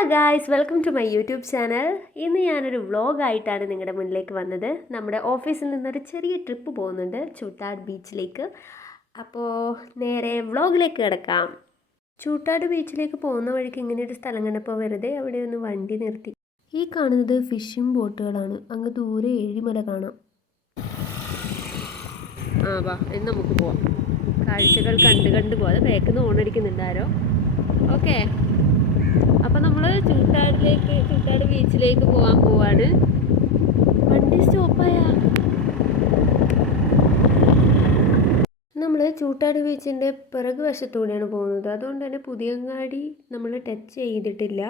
Hello guys welcome to my YouTube channel ഇന്ന് ഞാനൊരു വ്ളോഗായിട്ടാണ് നിങ്ങളുടെ മുന്നിലേക്ക് വന്നത്. നമ്മുടെ ഓഫീസിൽ നിന്നൊരു ചെറിയ ട്രിപ്പ് പോകുന്നുണ്ട് ചൂട്ടാട് ബീച്ചിലേക്ക് അപ്പോൾ നേരെ വ്ളോഗിലേക്ക് കിടക്കാം. ചൂട്ടാട് ബീച്ചിലേക്ക് പോകുന്ന വഴിക്ക് ഇങ്ങനെ ഒരു സ്ഥലം കണ്ടപ്പോൾ വെറുതെ അവിടെ ഒന്ന് വണ്ടി നിർത്തി. ഈ കാണുന്നത് ഫിഷിംഗ് ബോട്ടുകളാണ് അങ്ങ് ദൂരെ ഏഴിമല കാണാം. ആ വാ എന്ന് നമുക്ക് പോവാം. കാഴ്ചകൾ കണ്ട് കണ്ട് പോവാം. അത് നിന്ന് ഓണടിക്കുന്നുണ്ടാരോ ഓക്കെ അപ്പം നമ്മൾ ചൂട്ടാടിലേക്ക് ചൂട്ടാട് ബീച്ചിലേക്ക് പോകാൻ പോവാണ്. വണ്ടി സ്റ്റോപ്പായ. നമ്മൾ ചൂട്ടാട് ബീച്ചിന്റെ പിറകു വശത്തൂടെയാണ് പോകുന്നത്. അതുകൊണ്ട് തന്നെ പുതിയങ്ങാടി നമ്മൾ ടച്ച് ചെയ്തിട്ടില്ല.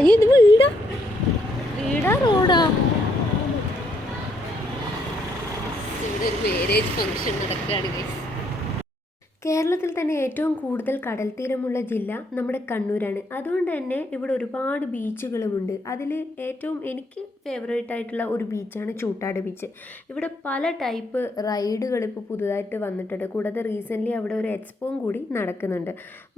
അയ്യോ ഇത് വീടാ. വീടാ റോഡാ. ഇവിടെ ഒരു മാരേജ് ഫംഗ്ഷൻ നടക്കുകയാണ് ഗൈസ് കേരളത്തിൽ തന്നെ ഏറ്റവും കൂടുതൽ കടൽ തീരമുള്ള ജില്ല നമ്മുടെ കണ്ണൂരാണ്. അതുകൊണ്ട് തന്നെ ഇവിടെ ഒരുപാട് ബീച്ചുകളുമുണ്ട്. അതിൽ ഏറ്റവും എനിക്ക് ഫേവറേറ്റ് ആയിട്ടുള്ള ഒരു ബീച്ചാണ് ചൂട്ടാട് ബീച്ച്. ഇവിടെ പല ടൈപ്പ് റൈഡുകൾ ഇപ്പോൾ പുതുതായിട്ട് വന്നിട്ടുണ്ട്. കൂടാതെ റീസെന്റ്ലി അവിടെ ഒരു എക്സ്പോയും കൂടി നടക്കുന്നുണ്ട്.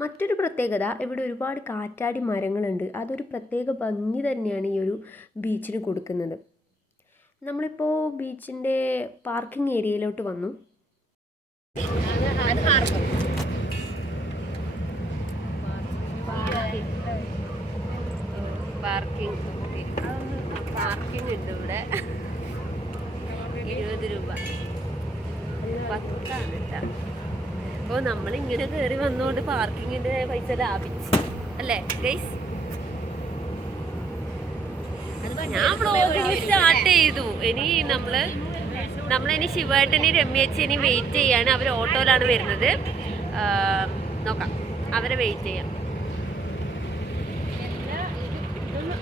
മറ്റൊരു പ്രത്യേകത ഇവിടെ ഒരുപാട് കാറ്റാടി മരങ്ങളുണ്ട്. അതൊരു പ്രത്യേക ഭംഗി തന്നെയാണ് ഈ ഒരു ബീച്ചിന് കൊടുക്കുന്നത്. നമ്മളിപ്പോൾ ബീച്ചിന്റെ പാർക്കിംഗ് ഏരിയയിലോട്ട് വന്നു. പാർക്കിംഗ് പാർക്കിംഗ് ഉണ്ട് ഇവിടെ. ഇരുപത് രൂപ പത്താണ് കേട്ടോ അപ്പോൾ നമ്മളിങ്ങനെ കയറി വന്നുകൊണ്ട് പാർക്കിങ്ങിന്റെ പൈസ ലാഭിച്ചു അല്ലേ? ഗൈസ്? ഞാൻ വ്ളോഗിങ് സ്റ്റാർട്ട് ചെയ്തു. ഇനി നമ്മൾ നമ്മളിനി ശിവേട്ടനി രമ്യച്ചനി വെയിറ്റ് ചെയ്യാണ്. അവർ ഓട്ടോയിലാണ് വരുന്നത്. നോക്കാം. അവരെ വെയിറ്റ് ചെയ്യാം.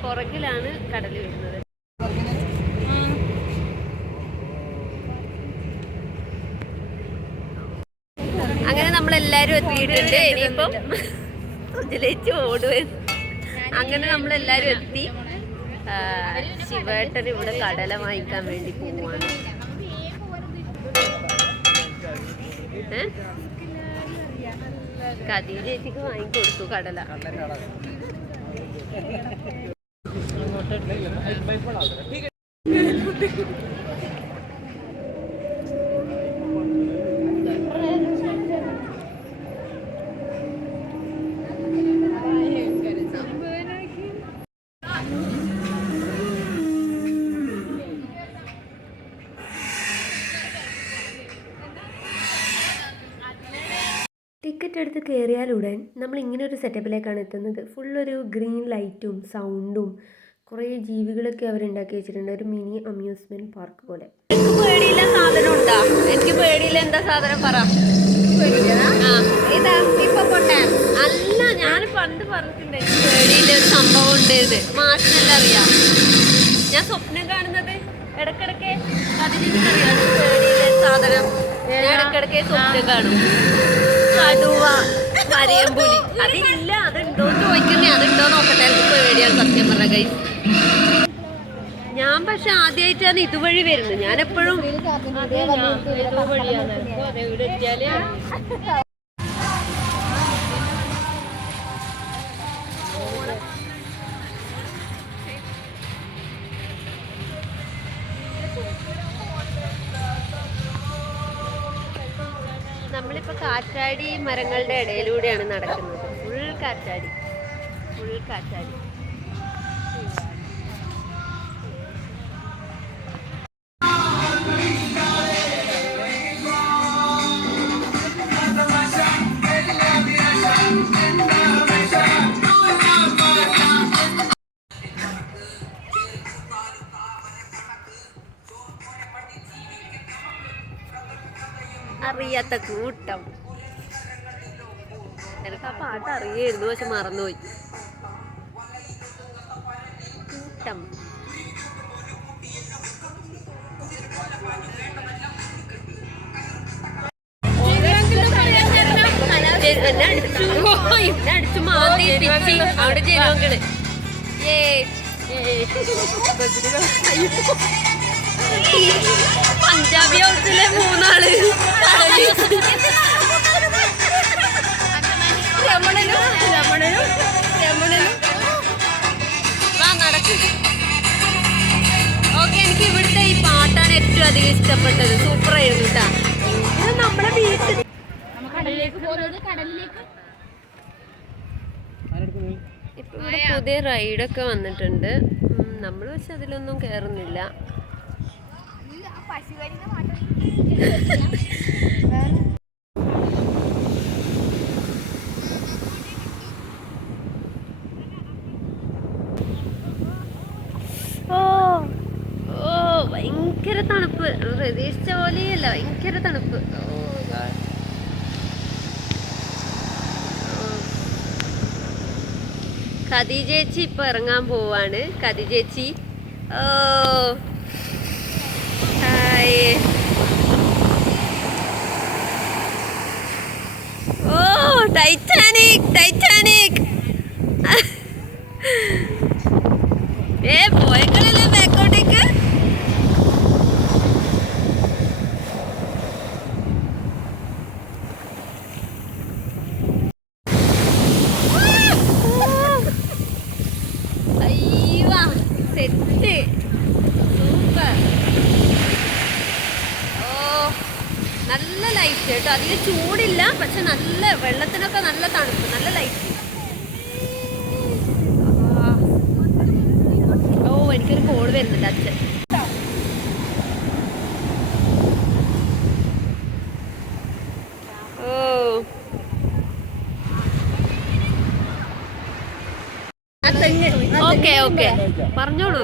പുറകിലാണ് കടൽ വരുന്നത്. അങ്ങനെ നമ്മളെല്ലാരും എത്തിയിട്ടുണ്ട്. ഇനിയിപ്പം ഇതിലേക്ക് ഓടുവരും അങ്ങനെ നമ്മളെല്ലാരും എത്തി. ശിവേട്ടൻ ഇവിടെ കടല വാങ്ങിക്കാൻ വേണ്ടി പോവാണ് ഏ? കതി ചേച്ചിക്ക് വാങ്ങിക്കൊടുത്തു കടല. ടിക്കറ്റ് എടുത്ത് കയറിയാലുടൻ നമ്മൾ ഇങ്ങനെ ഒരു സെറ്റപ്പിലേക്കാണ് എത്തുന്നത് ഫുള്ളൊരു ഗ്രീൻ ലൈറ്റും സൗണ്ടും കുറേ ജീവികളൊക്കെ അവരുണ്ടാക്കി വെച്ചിട്ടുണ്ട്. ഒരു മിനി അമ്യൂസ്മെന്റ് പാർക്ക് പോലെ. എനിക്ക് പേടിയില്ല സാധനം ഉണ്ടാ? എനിക്ക് പേടിയില്ല. എന്താ സാധനം പറ. ഇതാ ഇപ്പൊ അല്ല ഞാൻ പണ്ട് പറഞ്ഞിട്ടുണ്ട് എനിക്ക് പേടിയില്ല ഒരു സംഭവം ഉണ്ട് ഇത് മാഷിനെല്ലാം അറിയാം. ഞാൻ സ്വപ്നം കാണുന്നത് ഇടക്കിടക്ക് അതിനറിയാം പേടിയില്ല സാധനം. ഞാൻ ഇടക്കിടക്ക് സ്വപ്നം കാണും. കടുവ അതില്ല അതുണ്ടോ ചോദിക്കുന്നേ അതുണ്ടോ നോക്കട്ടെ എനിക്ക് പേടിയാണ് സത്യം പറഞ്ഞ കൈ ഞാൻ പക്ഷെ ആദ്യമായിട്ടാണ് ഇതുവഴി വരുന്നത്. ഞാൻ എപ്പോഴും കാറ്റാടി മരങ്ങളുടെ ഇടയിലൂടെയാണ് നടക്കുന്നത്. ഫുൾ കാറ്റാടി. ഫുൾ കാറ്റാടി. അറിയാത്ത കൂട്ടം. എനിക്ക് ആ പാട്ട് അറിയായിരുന്നു പക്ഷെ മറന്നുപോയി. കൂട്ടം. പിച്ചി. അവിടെ ജനോക്കണ് ഏ ഏ പഞ്ചാബി ഹൗസിലെ മൂന്നാൾ രമണനും രമണനും രമണനും. വാ നടക്ക്. ഓക്കെ എനിക്ക് ഇവിടുത്തെ ഈ പാട്ടാണ് ഏറ്റവും അധികം ഇഷ്ടപ്പെട്ടത്. സൂപ്പർ ആയിരുന്നു കേട്ടാ ഇത് നമ്മളെ വീട്ടിൽ. കടലിലേക്ക് പോകുന്നത് കടലിലേക്ക്. ഇപ്പൊ ഇവിടെ പുതിയ റൈഡൊക്കെ വന്നിട്ടുണ്ട്. നമ്മൾ പക്ഷെ അതിലൊന്നും കയറുന്നില്ല ഭയങ്കര തണുപ്പ്. പ്രതീക്ഷിച്ച പോലെയല്ല ഭയങ്കര തണുപ്പ്. ഓ God. ഖദീജേച്ചി ഇപ്പൊ ഇറങ്ങാൻ പോവാണ്. ഖദീജേച്ചി ഓ. my tent. കേട്ടോ. അധികം ചൂടില്ല പക്ഷെ നല്ല വെള്ളത്തിനൊക്കെ നല്ല തണുപ്പ് നല്ല ലൈറ്റ് ഓ എനിക്കൊരു കോൾ വരുന്നുണ്ട് അച്ഛൻ. ഓ. Okay okay. പറഞ്ഞോളൂ.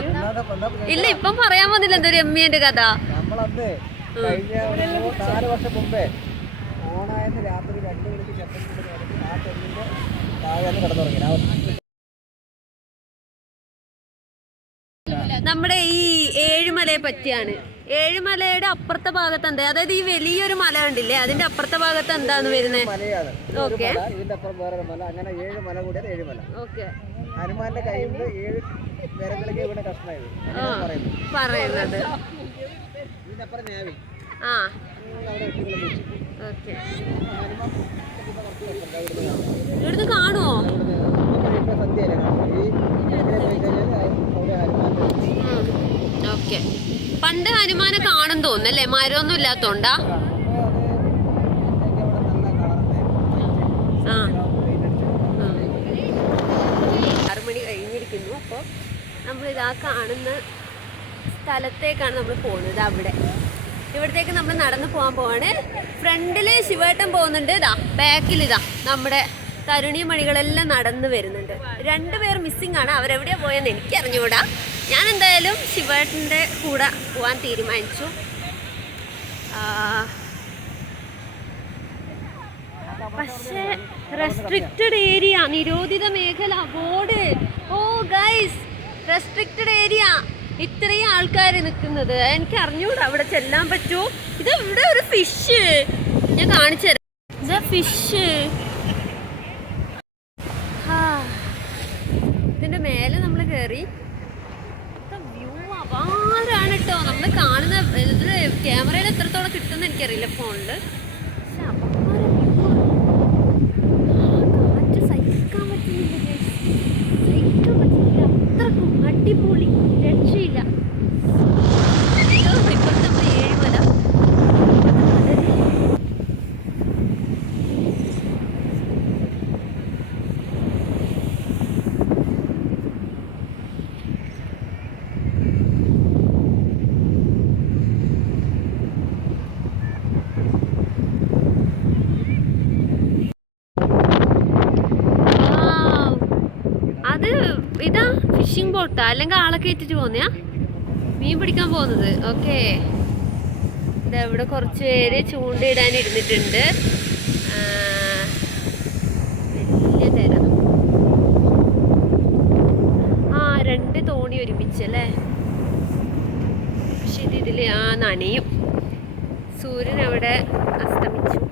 ഇല്ല ഇപ്പം പറയാൻ വന്നില്ല. എന്തൊരു എമ്മിയന്റെ കഥ. നമ്മളന്ന് കഴിഞ്ഞ നാല് വർഷം മുമ്പേ ഓണായെന്ന് രാത്രി രണ്ട് മണിക്ക് ചെപ്പത്തിൽ ആ തെങ്ങിന്റെ താഴെ കിടന്നുറങ്ങി. നമ്മുടെ ഈ ഏഴുമലയെ പറ്റിയാണ്. ഏഴുമലയുടെ അപ്പുറത്തെ ഭാഗത്ത് എന്താ? അതായത് ഈ വലിയൊരു മല കണ്ടില്ലേ? അതിന്റെ അപ്പുറത്തെ ഭാഗത്ത് എന്താന്ന് വരുന്നത് ഓക്കെ. ഇതിന്റെ അപ്പുറം വേറെ മല. അങ്ങനെ ഏഴ് മല കൂടിയാണ് ഏഴ് മല ഓക്കെ. ഹനുമാന്റെ കയ്യിൽ ഏഴ് കഷ്ണമായത്. പറയുന്നത് പറയുന്നത് ഇതിന്റെ അപ്പുറം നേവി ആ. ഓക്കെ. ഇവിടുന്ന് കാണുമോ ഓക്കെ. പണ്ട് ഹനുമാനെ കാണും തോന്നല്ലേ മരമൊന്നും ഇല്ലാത്തോണ്ടാ? ആ. ആറ് മണി കഴിഞ്ഞിരിക്കുന്നു. അപ്പോൾ നമ്മൾ ഇതാ കാണുന്ന സ്ഥലത്തേക്കാണ് നമ്മൾ പോകുന്നത്. അവിടെ. ഇവിടത്തേക്ക് നമ്മൾ നടന്നു പോകാൻ പോവാണ്. ഫ്രണ്ടിൽ ശിവേട്ടൻ പോകുന്നുണ്ട്. ഇതാ ബാക്കിൽ ഇതാ നമ്മുടെ തരുണി മണികളെല്ലാം നടന്നു വരുന്നുണ്ട്. രണ്ടുപേർ മിസ്സിംഗ് ആണ്. അവരെവിടെയാ പോയെന്ന് എനിക്ക് അറിഞ്ഞുകൂടാ ഞാൻ എന്തായാലും ശിവേട്ടന്റെ കൂടെ പോകാൻ തീരുമാനിച്ചു. പക്ഷേ റെസ്ട്രിക്റ്റഡ് ഏരിയ നിരോധിത മേഖല ബോർഡ് ഓ ഗൈസ് റെസ്ട്രിക്റ്റഡ് ഏരിയ ഇത്രയും ആൾക്കാർ നിൽക്കുന്നത്. എനിക്ക് അറിഞ്ഞൂടാ അവിടെ ചെല്ലാൻ പറ്റുമോ ഇത് ഇവിടെ ഒരു ഫിഷ് ഞാൻ കാണിച്ചു തരാം. ഫിഷ് ഇതിന്റെ മേലെ നമ്മൾ കയറി അപാരാണ് കേട്ടോ. നമ്മൾ കാണുന്ന ക്യാമറയിൽ എത്രത്തോളം കിട്ടുന്ന എനിക്കറിയില്ല ഫോണിൽ അടിപൊളി. രക്ഷയില്ല അയ്യോ, ഇപ്പോഴത്തെ നമ്മുടെ ഏഴുമല കടൽ. Wow. അത് ഇതാ ഫിഷിംഗ് ബോട്ടാ അല്ലെങ്കിൽ ആളെ കയറ്റിട്ട് പോന്നെയാ മീൻ പിടിക്കാൻ പോകുന്നത്. ഓക്കെ. ഇതാ ഇവിടെ കുറച്ച് പേര് ചൂണ്ടയിടാൻ ഇരുന്നിട്ടുണ്ട്. വലിയ തിര. ആ രണ്ട് തോണി ഒരുമിച്ച് അല്ലേ? പക്ഷെ ഇത് ഇതിൽ ആ നനയും. സൂര്യൻ അവിടെ അസ്തമിച്ചു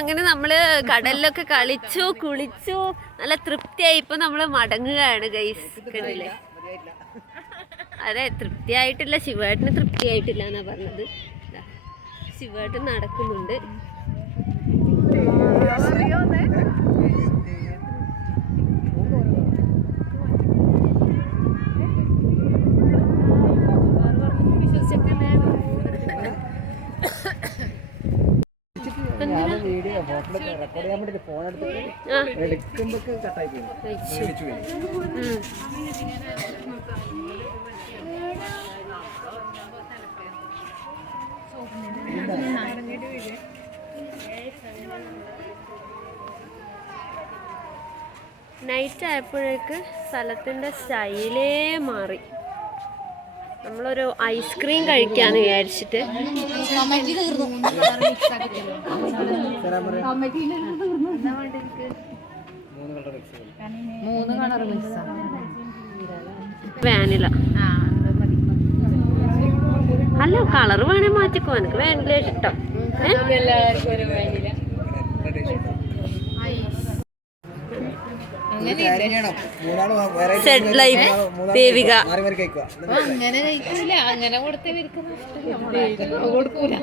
അങ്ങനെ നമ്മൾ കടലിലൊക്കെ കളിച്ചു കുളിച്ചു. നല്ല തൃപ്തിയായി. ഇപ്പൊ നമ്മൾ മടങ്ങുകയാണ് ഗൈസ് കണ്ടില്ലേ? അതെ തൃപ്തിയായിട്ടില്ല. ശിവേട്ടന് തൃപ്തിയായിട്ടില്ല എന്നാ പറഞ്ഞത്. ശിവേട്ടൻ നടക്കുന്നുണ്ട് ഞാൻ വീഡിയോ ഫോട്ടോ വേണ്ടി ഫോൺ എടുത്ത് എടുക്കുമ്പോഴേക്ക് എടുക്കുമ്പോ കട്ടായി പോയി. നൈറ്റ് ആയപ്പോഴേക്ക് സ്ഥലത്തിന്റെ സ്റ്റൈലേ മാറി. നമ്മളൊരു ഐസ്ക്രീം കഴിക്കാന്ന് വിചാരിച്ചിട്ട്. മൂന്ന് കളർ മിക്സ് വാനില അല്ല കളർ വേണേ മാറ്റിക്കോ. എനിക്ക് വാനില ഇഷ്ടം. എല്ലാവർക്കും ഒരു വേറെ സെഡ് ലൈഫ് ദേവിക. അങ്ങനെ കഴിക്കൂല. അങ്ങനെ കൊടുക്കൂല.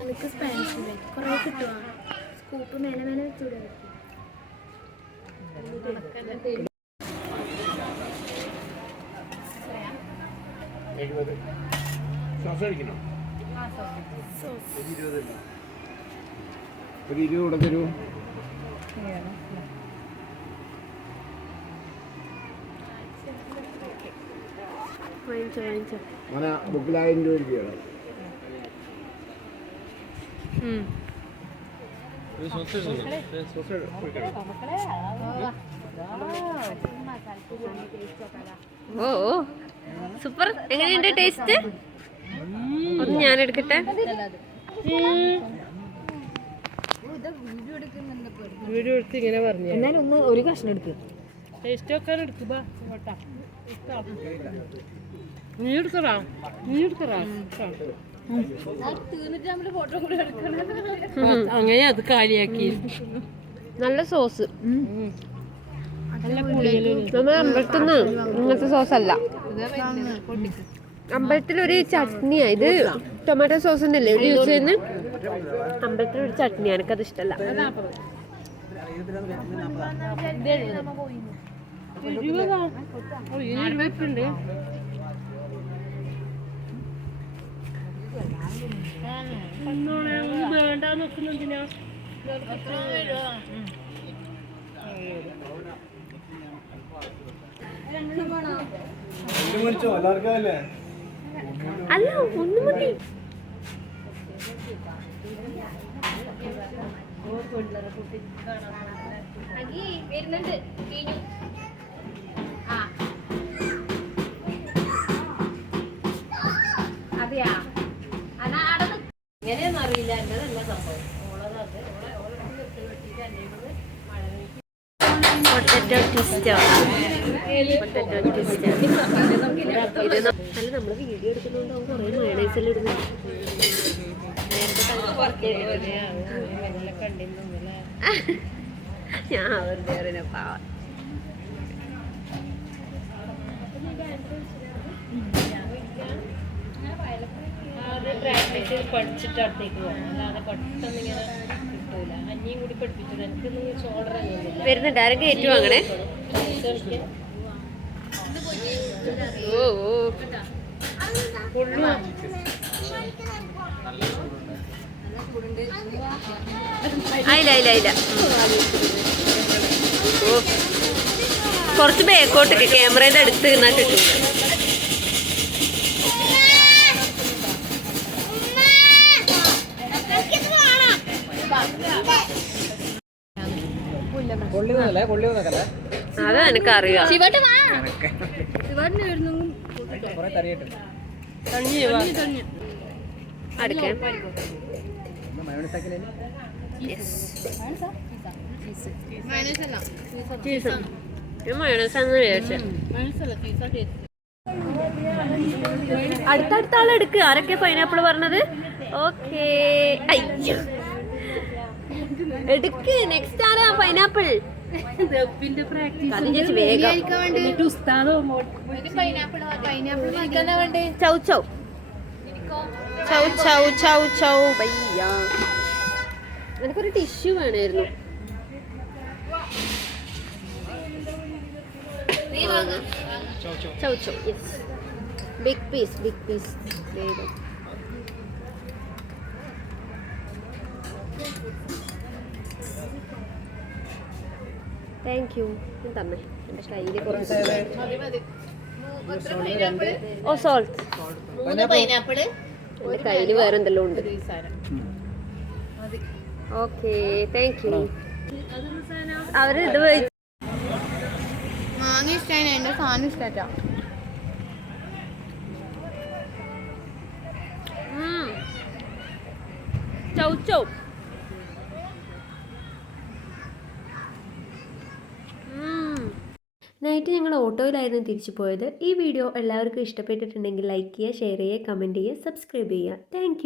എനിക്ക് സ്പാനിഷ് ഇല്ലേ? കുറേ കിട്ടുവാ? സ്കൂപ്പ് മേലെ മേലെ വെച്ചൂടെ എഴുപത്. ശ്വാസം ഒരു ഇരുപത് കൂടെ തരൂ. അങ്ങനെ രൂപ ചെയ്യണം ഓ സൂപ്പർ. എങ്ങനെയുണ്ട് ടേസ്റ്റ് ഒന്ന് ഞാൻ എടുക്കട്ടെ? വീഡിയോ എടുത്ത് ഇങ്ങനെ പറഞ്ഞു എന്നാലും ഒന്ന് ഒരു കഷ്ണം എടുക്ക്. ടേസ്റ്റ് ഒക്കെ എടുക്കുക നീ എടുക്കറാ നീ എടുക്കറാ അങ്ങനെ അത് കാലിയാക്കി. നല്ല സോസ്. നമ്മൾ അമ്പലത്തിന്ന് ഇങ്ങനത്തെ സോസ് അല്ല അമ്പലത്തിലൊരു ചട്നിയാ. ഇത് ടൊമാറ്റോ സോസ് തന്നെയല്ലേ ഒരു യൂസ് ചെയ്യുന്നത് അമ്പലത്തിലൊരു ചട്നിയാണ് എനിക്കത് ഇഷ്ടമല്ല വേണ്ട നോക്കുന്നെന്തിനാ എല്ലാവർക്കും അല്ലേ അല്ല ഒന്ന് മതി വരുന്നുണ്ട് അതെയാ അനാ അവിടെ ഇങ്ങനെയൊന്നറിയില്ല എന്നതല്ല സംഭവം ഓളത് ഓളെ ഓളെ വെട്ടിയിട്ട് എന്നെ പൊട്ടറ്റോ ട്വിസ്റ്റോ പൊട്ടറ്റോ ട്വിസ്റ്റോ അല്ല നമ്മൾ വീഡിയോ എടുക്കുന്നതുകൊണ്ട് അവൻ കുറേ മയണൈസ് എല്ലാം ഇടുന്നു. ഞാൻ വെറുതെ അറിയുന്ന പാവ. പ്രാക്ടീസ് പഠിച്ചിട്ട് അടുത്തേക്ക് പോകണം അല്ലാതെ പെട്ടെന്ന് ഇങ്ങനെ കിട്ടൂല. അഞ്ഞിയും കൂടി പഠിപ്പിച്ചു. എനിക്കൊന്നും ഒന്നുമില്ല വരുന്നുണ്ട്. ആരും ഏറ്റവും വാങ്ങണേ ഓ ഓ ആയില്ല ആയില്ല ആയില്ല. ഓ. കുറച്ച് ബേക്കോട്ടൊക്കെ ക്യാമറയുടെ അടുത്ത് നിന്നാൽ കിട്ടും. അത് എനിക്കറിയാം. പീസ അടുത്തടുത്ത ആൾ എടുക്ക്. ആരൊക്കെ പൈനാപ്പിൾ പറഞ്ഞത്? ഓക്കേ അയ്യോ. എടുക്ക്. നെക്സ്റ്റ് ആരാ പൈനാപ്പിൾ ചൗ ചൗ. ചൗ ചൗ ചൗ ചൗ. എനിക്കൊരു ടിഷ്യൂ വേണമായിരുന്നു ചൗ ചൗ. Yes big piece big piece വേഗം താങ്ക് യു തന്നെ. എന്റെ കയ്യിൽ കുറച്ച് ഓ സോൾട്ട് എന്റെ കയ്യിൽ വേറെ എന്തെല്ലാം ഉണ്ട്. ഓക്കെ താങ്ക് യു അവർ ഇത് മാങ്ങ ഇഷ്ടമാണ് എന്റെ സാധനം ഇഷ്ടാ ചൗ ചൗ. നൈറ്റ് ഞങ്ങൾ ഓട്ടോയിലായിരുന്നു തിരിച്ചു പോയത്. ഈ വീഡിയോ എല്ലാവർക്കും ഇഷ്ടപ്പെട്ടിട്ടുണ്ടെങ്കിൽ ലൈക്ക് ചെയ്യുക ഷെയർ ചെയ്യുക കമന്റ് ചെയ്യുക സബ്സ്ക്രൈബ് ചെയ്യുക. താങ്ക്